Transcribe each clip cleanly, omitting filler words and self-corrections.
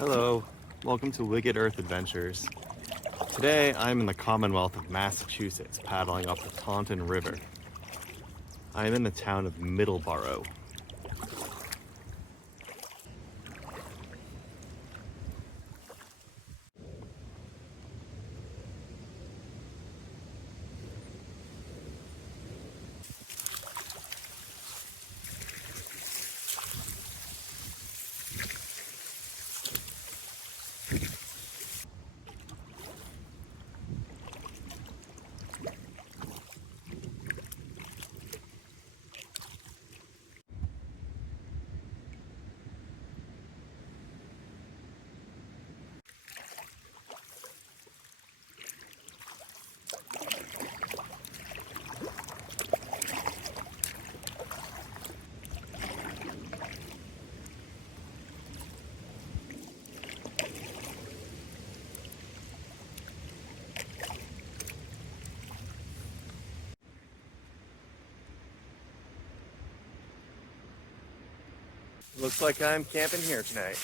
Hello, welcome to Wicked Earth Adventures. Today I'm in the Commonwealth of Massachusetts paddling up the Taunton River. I am in the town of Middleborough. Looks like I'm camping here tonight.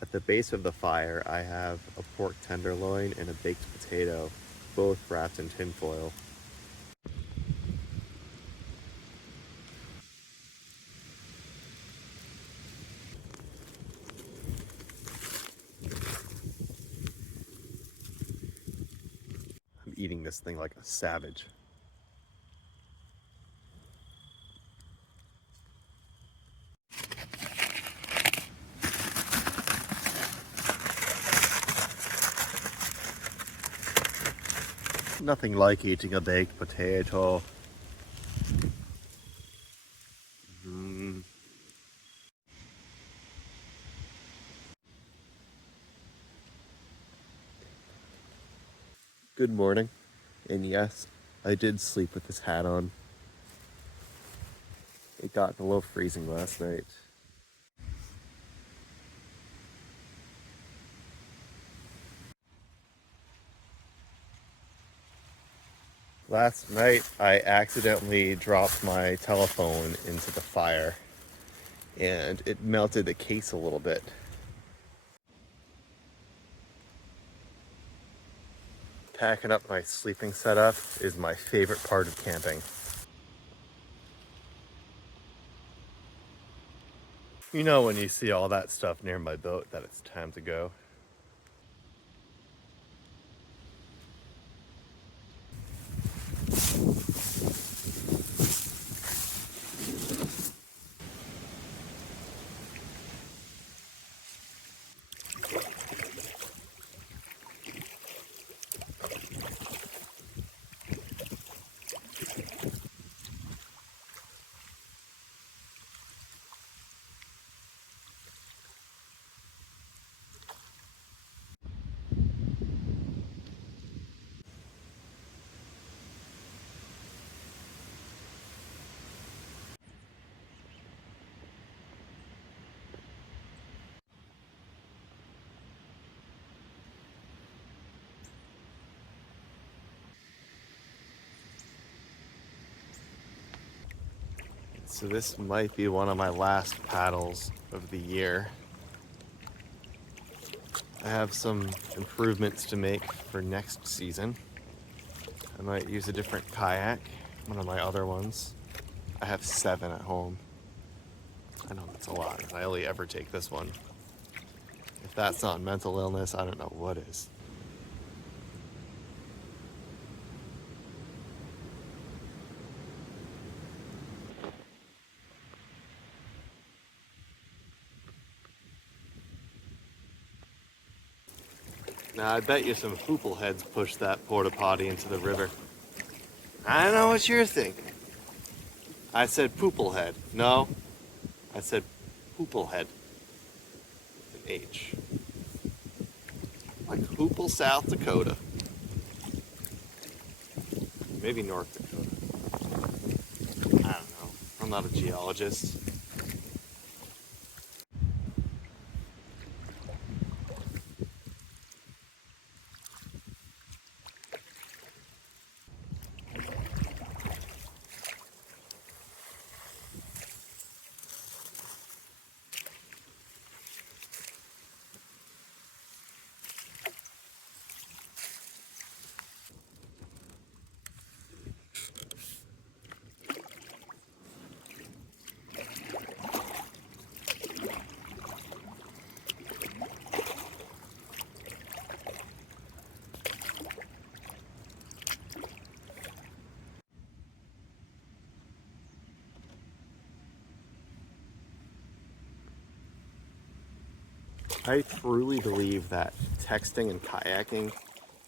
At the base of the fire, I have a pork tenderloin and a baked potato, both wrapped in tin foil. I'm eating this thing like a savage. Nothing like eating a baked potato. Good morning. And yes, I did sleep with this hat on. It got below freezing last night. Last night, I accidentally dropped my telephone into the fire and it melted the case a little bit. Packing up my sleeping setup is my favorite part of camping. You know when you see all that stuff near my boat that it's time to go. So this might be one of my last paddles of the year. I have some improvements to make for next season. I might use a different kayak, one of my other ones. I have 7 at home. I know that's a lot, I only ever take this one. If that's not mental illness, I don't know what is. Now I bet you some hoople heads pushed that porta potty into the river. I know what you're thinking. I said poople head. No, I said Hooplehead with an H. Like Hoople, South Dakota. Maybe North Dakota. I don't know. I'm not a geologist. I truly believe that texting and kayaking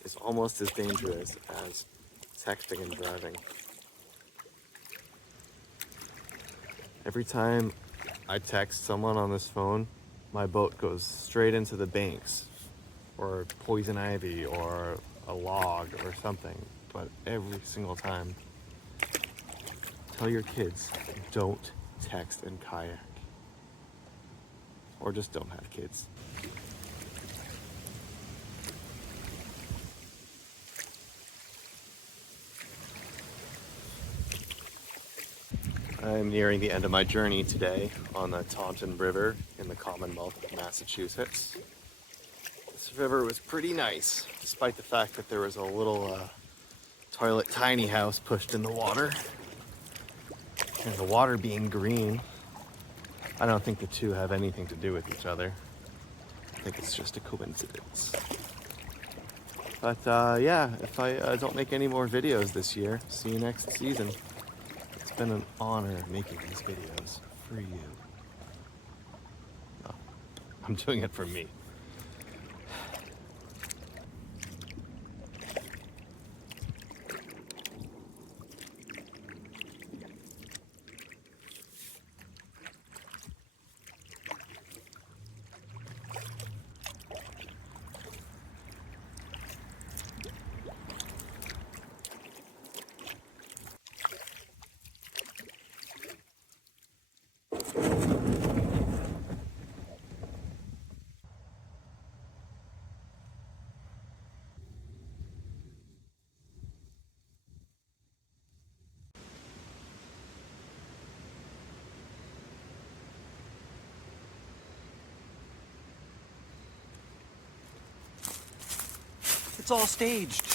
is almost as dangerous as texting and driving. Every time I text someone on this phone, my boat goes straight into the banks or poison ivy or a log or something. But every single time, tell your kids, don't text and kayak. Or just don't have kids. I'm nearing the end of my journey today on the Taunton River in the Commonwealth of Massachusetts. This river was pretty nice, despite the fact that there was a little toilet tiny house pushed in the water. And the water being green, I don't think the two have anything to do with each other. I think it's just a coincidence. But yeah, if I don't make any more videos this year, see you next season. It's been an honor making these videos for you. No, I'm doing it for me. It's all staged.